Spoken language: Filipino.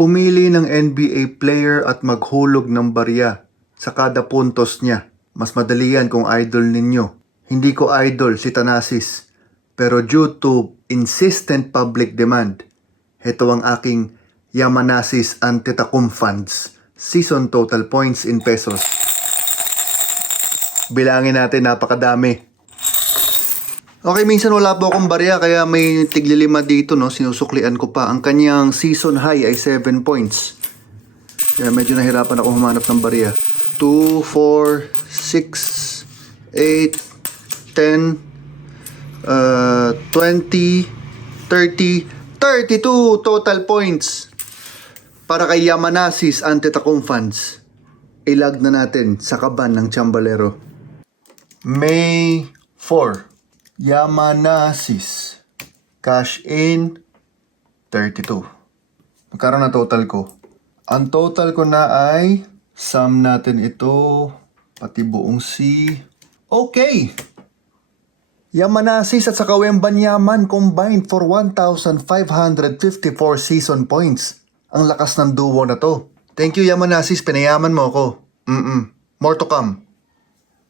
Pumili ng NBA player at maghulog ng barya sa kada puntos niya. Mas madali yan kung idol ninyo. Hindi ko idol si Thanasis. Pero due to insistent public demand, ito ang aking Yamanasis Antetokounmpo's season total points in pesos. Bilangin natin, napakadami. Okay, minsan wala po akong barya kaya may tiglilima dito, no? Sinusuklian ko pa. Ang kanyang season high ay 7 points. Kaya medyo nahirapan ako humanap ng barya. 2, 4, 6, 8, 10, 20, 30, 32 total points para kay Yamanasis Antetokounmpo's. Ilag na natin sa kaban ng Chambalero. May 4. Yamanasis. Cash in 32. Magkaroon na total ko. Ang total ko na ay sum natin ito pati buong C. Okay. Yamanasis at saka Wembanyama combined for 1,554 season points. Ang lakas ng duo na to. Thank you, Yamanasis. Pinayaman mo ako. More to come.